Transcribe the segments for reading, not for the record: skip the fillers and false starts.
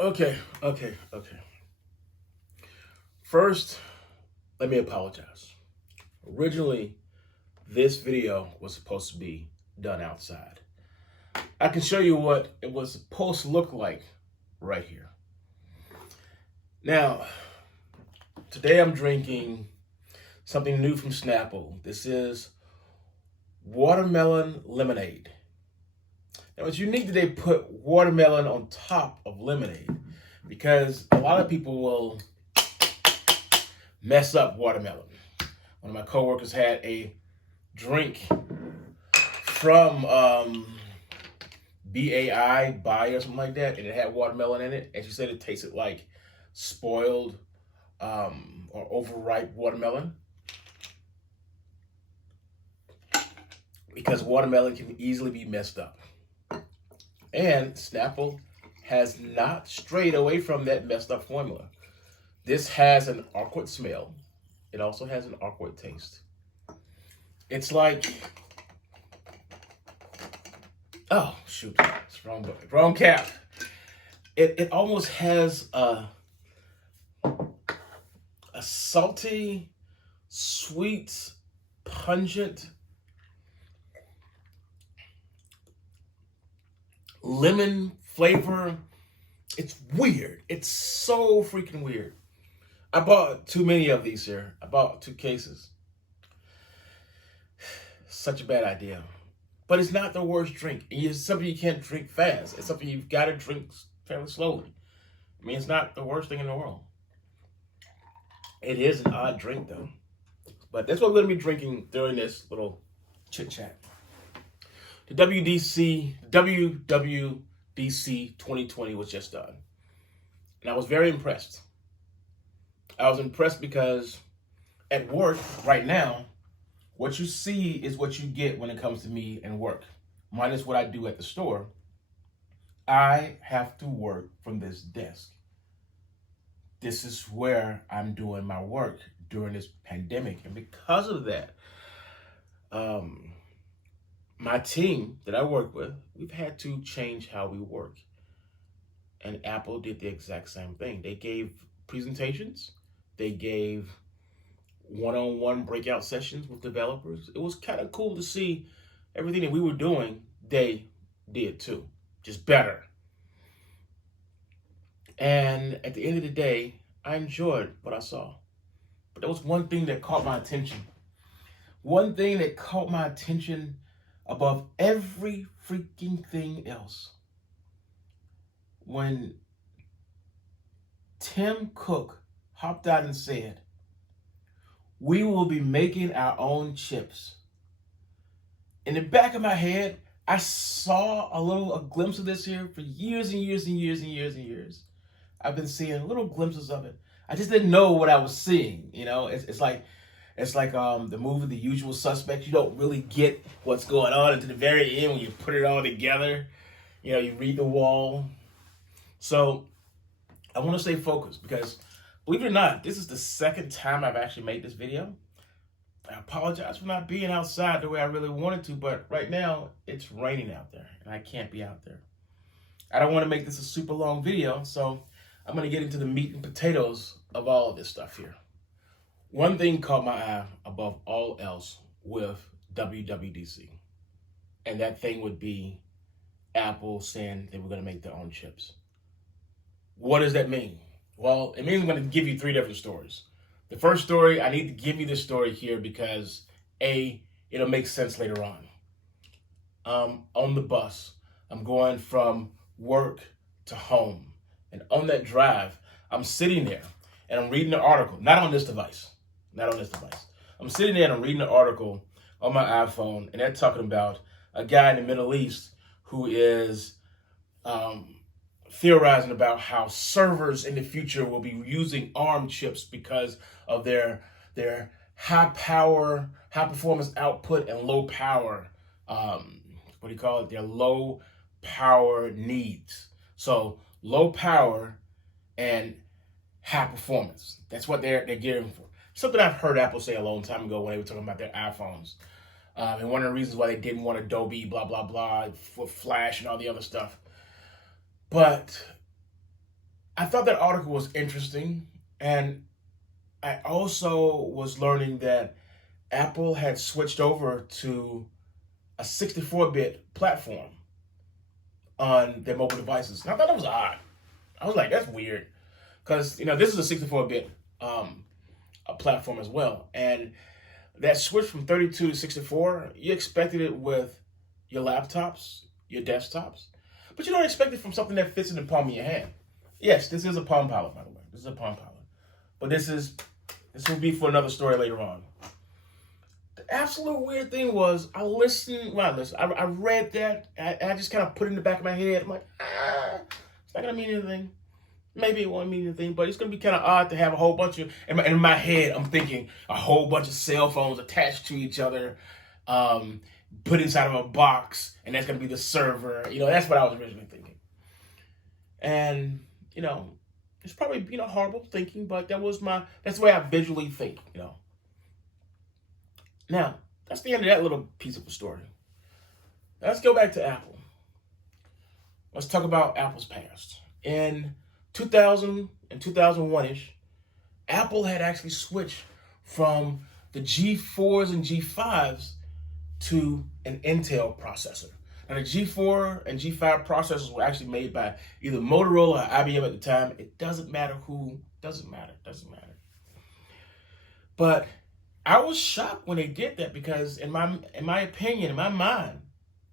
Okay. First, let me apologize. Originally, this video was supposed to be done outside. I can show you what it was supposed to look like right here. Now, today I'm drinking something new from Snapple. This is watermelon lemonade. Now, it's unique that they put watermelon on top of lemonade because a lot of people will mess up watermelon. One of my coworkers had a drink from BAI or something like that, and it had watermelon in it, and she said it tasted like spoiled or overripe watermelon because watermelon can easily be messed up. And Snapple has not strayed away from that messed up formula. This has an awkward smell. It also has an awkward taste. It's like, oh shoot, it's wrong cap. It almost has a salty, sweet, pungent lemon flavor. It's weird. It's so freaking weird. I bought too many of these here. I bought 2 cases. Such a bad idea. But it's not the worst drink. It's something you can't drink fast. It's something you've got to drink fairly slowly. I mean, it's not the worst thing in the world. It is an odd drink, though. But that's what we're going to be drinking during this little chit-chat. The WWDC 2020 was just done. And I was very impressed. I was impressed because at work right now, what you see is what you get when it comes to me and work. Minus what I do at the store. I have to work from this desk. This is where I'm doing my work during this pandemic. And because of that, my team that I work with, we've had to change how we work. And Apple did the exact same thing. They gave presentations. They gave one-on-one breakout sessions with developers. It was kind of cool to see everything that we were doing, they did too, just better. And at the end of the day, I enjoyed what I saw. But there was one thing that caught my attention. One thing that caught my attention above every freaking thing else. When Tim Cook hopped out and said, "We will be making our own chips." In the back of my head, I saw a glimpse of this here for years and years and years and years and years. I've been seeing little glimpses of it. I just didn't know what I was seeing. You know, it's like the movie The Usual Suspects. You don't really get what's going on until the very end when you put it all together. You know, you read the wall. So I want to stay focused because, believe it or not, this is the second time I've actually made this video. I apologize for not being outside the way I really wanted to, but right now it's raining out there and I can't be out there. I don't want to make this a super long video, so I'm going to get into the meat and potatoes of all of this stuff here. One thing caught my eye above all else with WWDC, and that thing would be Apple saying they were going to make their own chips. What does that mean? Well, it means I'm going to give you 3 different stories. The first story, I need to give you this story here because A, it'll make sense later on. On the bus, I'm going from work to home. And on that drive, I'm sitting there and I'm reading an article, not on this device. I'm sitting there and I'm reading an article on my iPhone, and they're talking about a guy in the Middle East who is theorizing about how servers in the future will be using ARM chips because of their high power, high performance output and low power, their low power needs. So low power and high performance. That's what they're gearing for. Something I've heard Apple say a long time ago when they were talking about their iPhones. And one of the reasons why they didn't want Adobe, blah, blah, blah, for Flash and all the other stuff. But I thought that article was interesting, and I also was learning that Apple had switched over to a 64-bit platform on their mobile devices. And I thought that was odd. I was like, that's weird. Because, this is a 64-bit a platform as well. And that switch from 32 to 64, you expected it with your laptops, your desktops, but you don't expect it from something that fits in the palm of your hand. Yes, this is a Palm Pilot, by the way. This is a Palm Pilot. But this will be for another story later on. The absolute weird thing was I read that, and I just kind of put it in the back of my head. I'm like, it's not going to mean anything. Maybe it won't mean anything, but it's going to be kind of odd to have a whole bunch of, in my head, I'm thinking a whole bunch of cell phones attached to each other, put inside of a box, and that's going to be the server. That's what I was originally thinking. And, it's probably, horrible thinking, but that's the way I visually think, Now, that's the end of that little piece of the story. Now, let's go back to Apple. Let's talk about Apple's past. In 2000 and 2001-ish, Apple had actually switched from the G4s and G5s to an Intel processor. Now, the G4 and G5 processors were actually made by either Motorola or IBM at the time. It doesn't matter who, doesn't matter. But I was shocked when they did that because in my opinion, in my mind,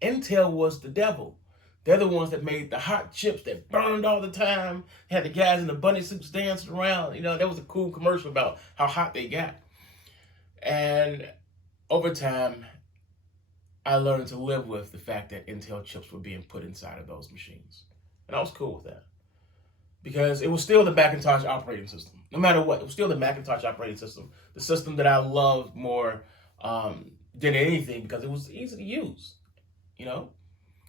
Intel was the devil. They're the ones that made the hot chips that burned all the time, had the guys in the bunny suits dancing around. There was a cool commercial about how hot they got. And over time, I learned to live with the fact that Intel chips were being put inside of those machines. And I was cool with that. Because it was still the Macintosh operating system. No matter what, it was still the Macintosh operating system. The system that I loved more than anything because it was easy to use.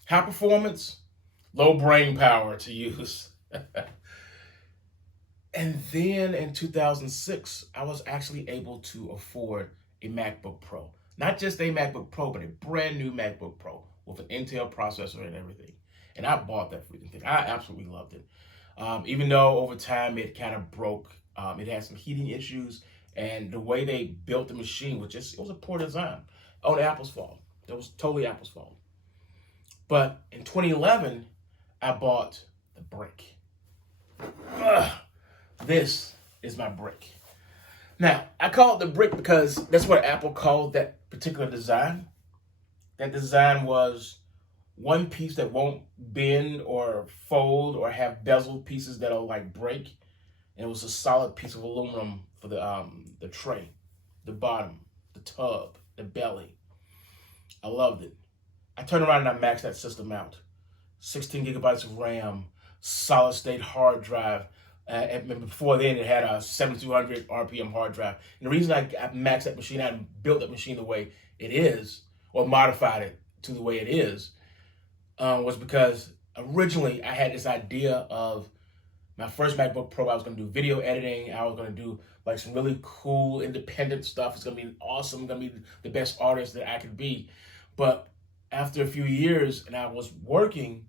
High performance, low brain power to use. And then in 2006, I was actually able to afford a MacBook Pro. Not just a MacBook Pro, but a brand new MacBook Pro with an Intel processor and everything. And I bought that freaking thing. I absolutely loved it. Even though over time it kind of broke. It had some heating issues. And the way they built the machine it was a poor design. On Apple's fault. It was totally Apple's fault. But in 2011, I bought the brick. This is my brick. Now, I call it the brick because that's what Apple called that particular design. That design was one piece that won't bend or fold or have bezel pieces that'll break. And it was a solid piece of aluminum for the tray, the bottom, the tub, the belly. I loved it. I turned around and I maxed that system out. 16 gigabytes of RAM, solid state hard drive. And before then, it had a 7200 RPM hard drive. And the reason I maxed that machine out and built that machine the way it is, or modified it to the way it is, was because originally I had this idea of my first MacBook Pro. I was going to do video editing. I was going to do some really cool independent stuff. It's going to be awesome. I'm going to be the best artist that I could be. But after a few years, and I was working,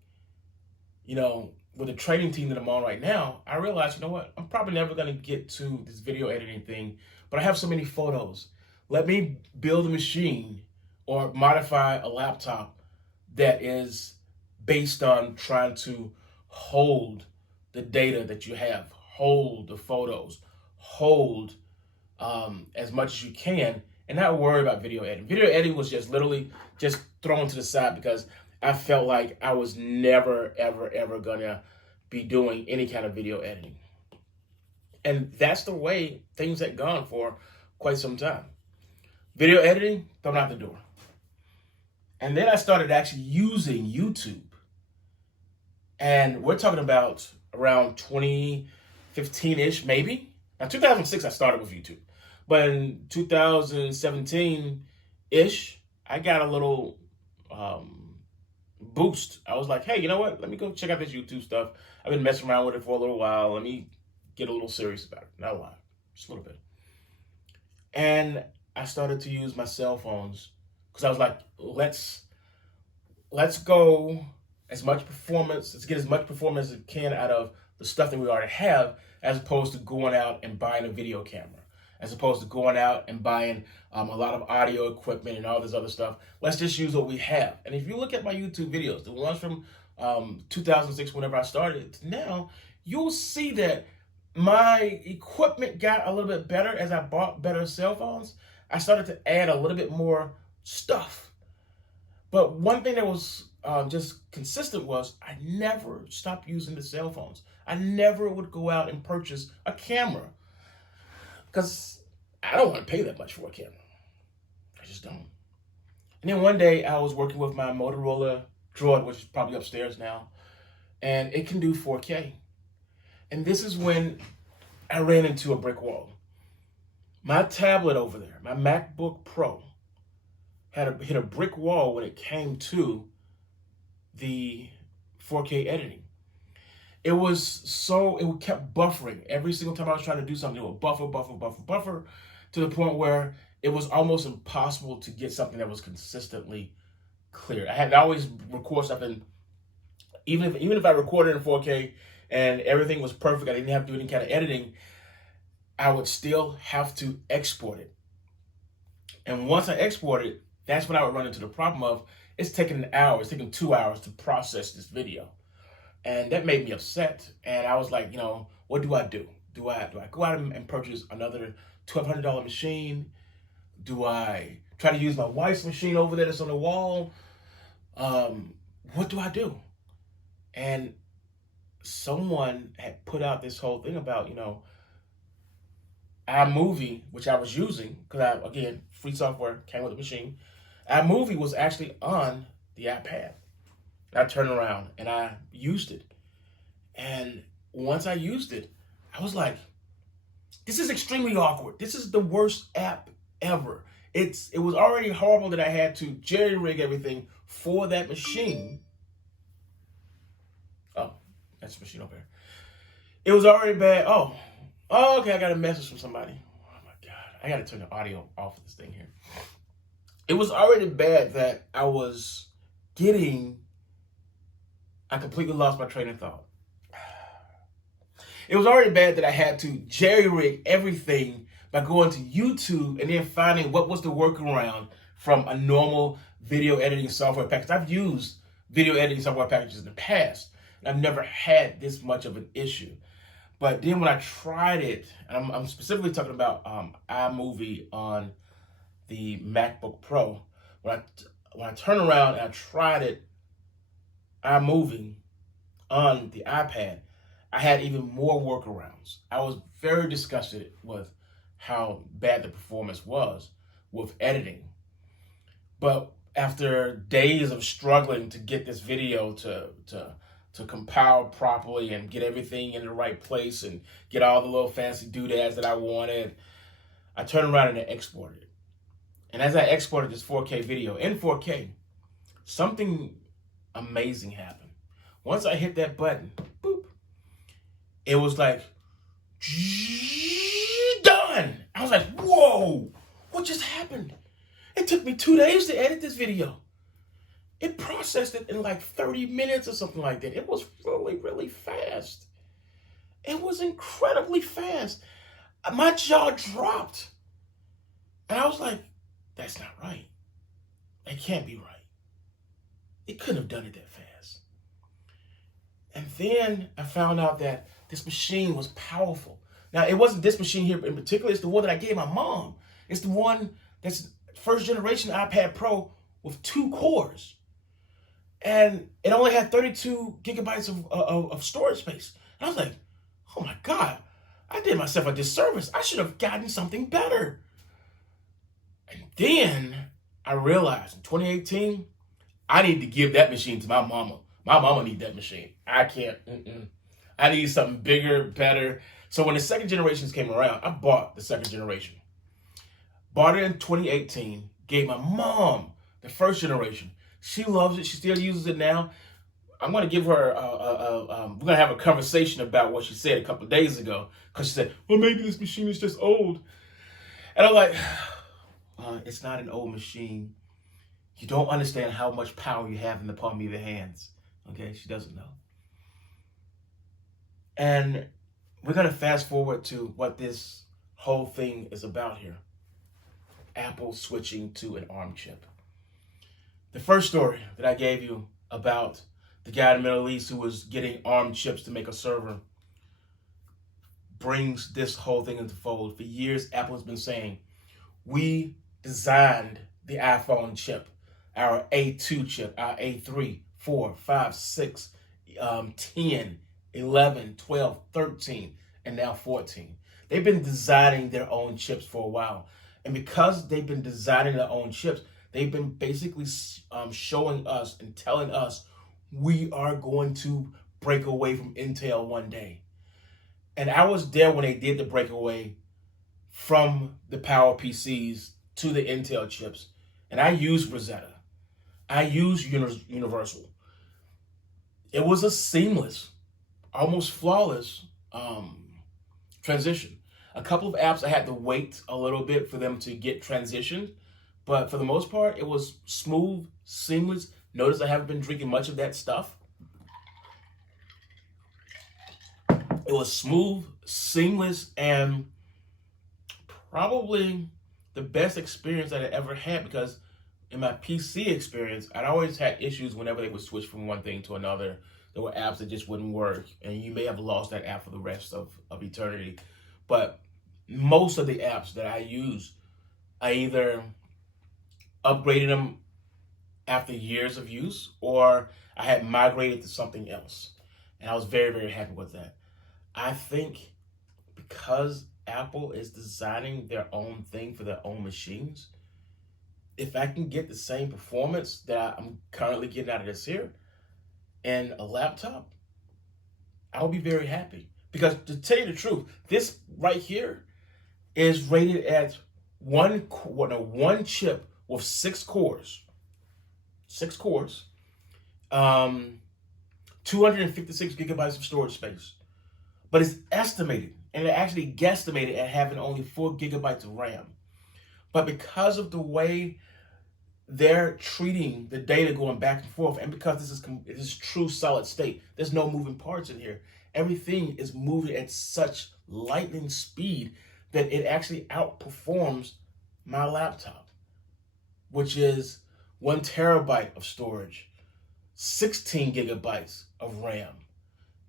with the training team that I'm on right now, I realized, what? I'm probably never going to get to this video editing thing, but I have so many photos. Let me build a machine or modify a laptop that is based on trying to hold the data that you have, hold the photos, hold as much as you can, and not worry about video editing. Video editing was just literally just thrown to the side because I felt like I was never, ever, ever gonna be doing any kind of video editing. And that's the way things had gone for quite some time. Video editing, thrown out the door. And then I started actually using YouTube. And we're talking about around 2015-ish, maybe. Now, 2006, I started with YouTube. But in 2017-ish, I got a little boost. I was like, hey, you know what? Let me go check out this YouTube stuff. I've been messing around with it for a little while. Let me get a little serious about it. Not a lot, just a little bit. And I started to use my cell phones because I was like, let's go as much performance. Let's get as much performance as we can out of the stuff that we already have, as opposed to going out and buying a video camera, as opposed to going out and buying a lot of audio equipment and all this other stuff. Let's just use what we have. And if you look at my YouTube videos, the ones from 2006, whenever I started, to now, you'll see that my equipment got a little bit better as I bought better cell phones. I started to add a little bit more stuff. But one thing that was just consistent was I never stopped using the cell phones. I never would go out and purchase a camera because I don't want to pay that much for a camera. I just don't. And then one day I was working with my Motorola Droid, which is probably upstairs now, and it can do 4K. And this is when I ran into a brick wall. My tablet over there, my MacBook Pro, hit a brick wall when it came to the 4K editing. It kept buffering. Every single time I was trying to do something, it would buffer, to the point where it was almost impossible to get something that was consistently clear. I had to always record something, even if I recorded in 4K and everything was perfect, I didn't have to do any kind of editing, I would still have to export it. And once I export it, that's when I would run into the problem of it's taking an hour, it's taking 2 hours to process this video. And that made me upset. And I was like, what do I do? Do I go out and purchase another $1,200 machine? Do I try to use my wife's machine over there that's on the wall? What do I do? And someone had put out this whole thing about, iMovie, which I was using, because again, free software came with the machine. iMovie was actually on the iPad. I turned around and I used it. And once I used it, I was like, this is extremely awkward. This is the worst app ever. It was already horrible that I had to jerry-rig everything for that machine. Oh, that's the machine over there. It was already bad. Oh, okay, I got a message from somebody. Oh my God, I got to turn the audio off of this thing here. It was already bad that I completely lost my train of thought. It was already bad that I had to jerry-rig everything by going to YouTube and then finding what was the workaround from a normal video editing software package. I've used video editing software packages in the past, and I've never had this much of an issue. But then when I tried it, and I'm specifically talking about iMovie on the MacBook Pro, when I turned around and I tried it, iMovie on the iPad, I had even more workarounds. I was very disgusted with how bad the performance was with editing. But after days of struggling to get this video to compile properly and get everything in the right place and get all the little fancy doodads that I wanted, I turned around and I exported it. And as I exported this 4K video in 4K, something amazing happened. Once I hit that button, boop, it was like, done. I was like, whoa, what just happened? It took me 2 days to edit this video. It processed it in like 30 minutes or something like that. It was really, really fast. It was incredibly fast. My jaw dropped. And I was like, that's not right. That can't be right. It couldn't have done it that fast. And then I found out that this machine was powerful. Now, it wasn't this machine here in particular. It's the one that I gave my mom. It's the one that's first generation iPad Pro with 2 cores. And it only had 32 gigabytes of storage space. And I was like, oh my God, I did myself a disservice. I should have gotten something better. And then I realized in 2018, I need to give that machine to my mama. My mama needs that machine. I can't. I need something bigger, better. So when the second generations came around, I bought the second generation. Bought it in 2018. Gave my mom the first generation. She loves it. She still uses it now. I'm going to give her, we're going to have a conversation about what she said a couple of days ago. Because she said, well, maybe this machine is just old. And I'm like, it's not an old machine. You don't understand how much power you have in the palm of your hands. Okay, she doesn't know. And we're going to fast forward to what this whole thing is about here. Apple switching to an ARM chip. The first story that I gave you about the guy in the Middle East who was getting ARM chips to make a server brings this whole thing into fold. For years, Apple has been saying, we designed the iPhone chip, our A2 chip, our A3, 4, 5, 6, 10, 11, 12, 13, and now 14. They've been designing their own chips for a while. And because they've been designing their own chips, they've been basically showing us and telling us we are going to break away from Intel one day. And I was there when they did the breakaway from the Power PCs to the Intel chips. And I used Rosetta. I used Universal. It was a seamless, almost flawless transition. A couple of apps I had to wait a little bit for them to get transitioned. But for the most part, it was smooth, seamless. Notice I haven't been drinking much of that stuff. It was smooth, seamless, and probably the best experience that I ever had, because in my PC experience, I'd always had issues whenever they would switch from one thing to another. There were apps that just wouldn't work, and you may have lost that app for the rest of eternity. But most of the apps that I use, I either upgraded them after years of use, or I had migrated to something else. And I was very, very happy with that. I think because Apple is designing their own thing for their own machines, if I can get the same performance that I'm currently getting out of this here in a laptop, I'll be very happy. Because to tell you the truth, this right here is rated at one chip with 6 cores. 6 cores. 256 gigabytes of storage space. But it's estimated, and it actually guesstimated at having only 4 gigabytes of RAM. But because of the way they're treating the data going back and forth, and because this is true solid state, there's no moving parts in here. Everything is moving at such lightning speed that it actually outperforms my laptop, which is 1 terabyte of storage, 16 gigabytes of RAM,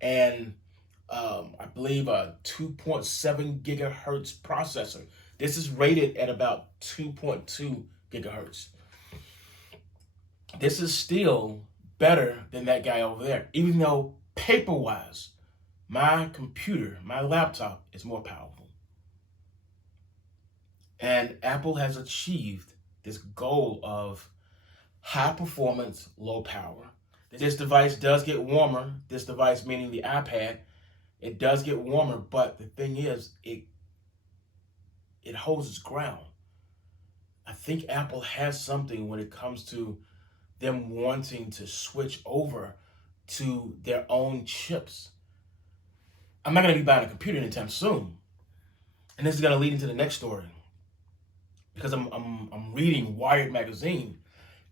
and I believe a 2.7 gigahertz processor. This is rated at about 2.2 gigahertz. This is still better than that guy over there, even though paper-wise, my computer, my laptop is more powerful. And Apple has achieved this goal of high performance, low power. This device does get warmer. This device, meaning the iPad, it does get warmer, but the thing is, it holds its ground. I think Apple has something when it comes to them wanting to switch over to their own chips. I'm not going to be buying a computer anytime soon. And this is going to lead into the next story. Because I'm reading Wired magazine,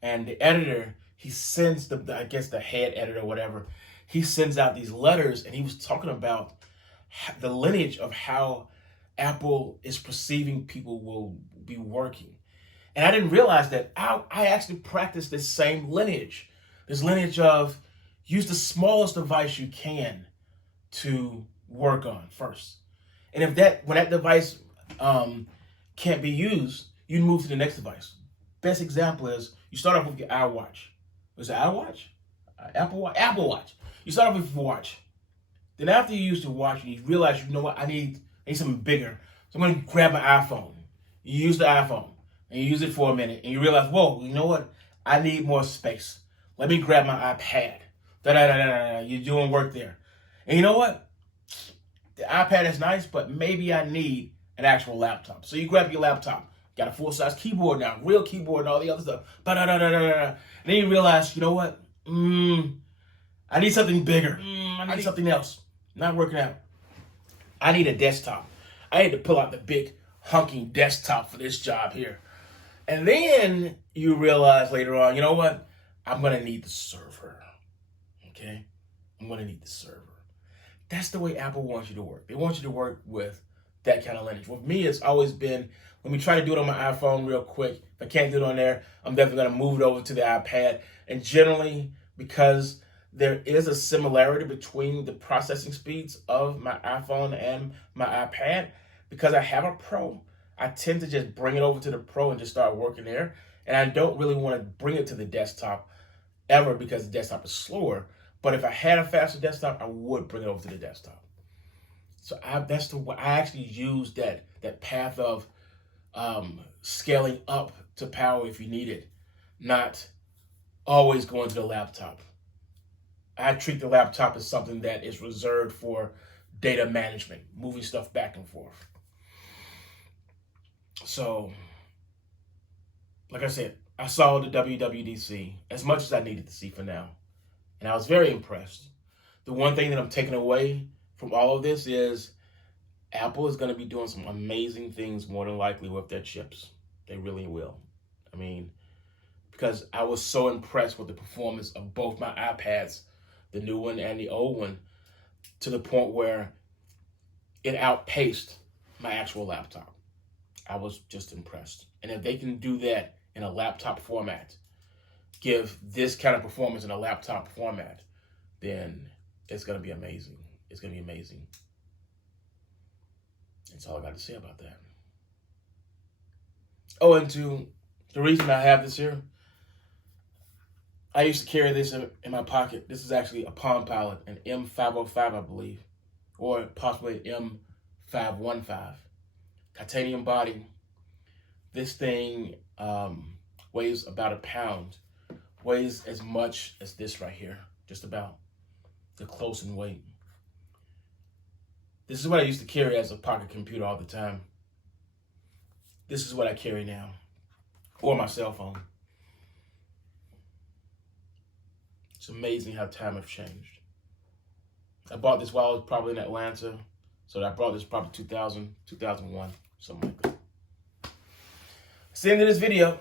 and the editor, he sends the head editor or whatever, he sends out these letters, and he was talking about the lineage of how Apple is perceiving people will be working. And I didn't realize that I actually practice this same lineage. This lineage of use the smallest device you can to work on first. And when that device can't be used, you move to the next device. Best example is you start off with your iWatch. Was it iWatch? Apple Watch? Apple Watch. You start off with your watch. Then after you use the watch, you realize, you know what, I need something bigger. So I'm going to grab my iPhone. You use the iPhone, and you use it for a minute, and you realize, whoa, you know what, I need more space. Let me grab my iPad. You're doing work there. And you know what? The iPad is nice, but maybe I need an actual laptop. So you grab your laptop. Got a full-size keyboard now, real keyboard and all the other stuff. And then you realize, you know what? I need something bigger. I need something else. Not working out. I need a desktop. I need to pull out the big hunking desktop for this job here. And then you realize later on, you know what? I'm going to need the server. Okay? I'm going to need the server. That's the way Apple wants you to work. They want you to work with that kind of lineage. With me, it's always been, when we try to do it on my iPhone real quick, if I can't do it on there, I'm definitely going to move it over to the iPad. And generally, because there is a similarity between the processing speeds of my iPhone and my iPad, because I have a Pro, I tend to just bring it over to the Pro and just start working there. And I don't really want to bring it to the desktop ever because the desktop is slower. But if I had a faster desktop, I would bring it over to the desktop. So that's the way I actually use that path of scaling up to power if you need it, not always going to the laptop. I treat the laptop as something that is reserved for data management, moving stuff back and forth. So, like I said, I saw the WWDC as much as I needed to see for now, and I was very impressed. The one thing that I'm taking away from all of this is Apple is going to be doing some amazing things more than likely with their chips. They really will. I mean, because I was so impressed with the performance of both my iPads, the new one and the old one, to the point where it outpaced my actual laptop. I was just impressed. And if they can do that in a laptop format, give this kind of performance in a laptop format, then it's going to be amazing. It's going to be amazing. That's all I got to say about that. Oh, and the reason I have this here, I used to carry this in my pocket. This is actually a Palm Pilot, an M505, I believe, or possibly an M515. Titanium body. This thing weighs about a pound. Weighs as much as this right here, just about. They're close in weight. This is what I used to carry as a pocket computer all the time. This is what I carry now, or my cell phone. It's amazing how time has changed. I bought this while I was probably in Atlanta, so I bought this probably 2000, 2001, something like that. That's the end of this video.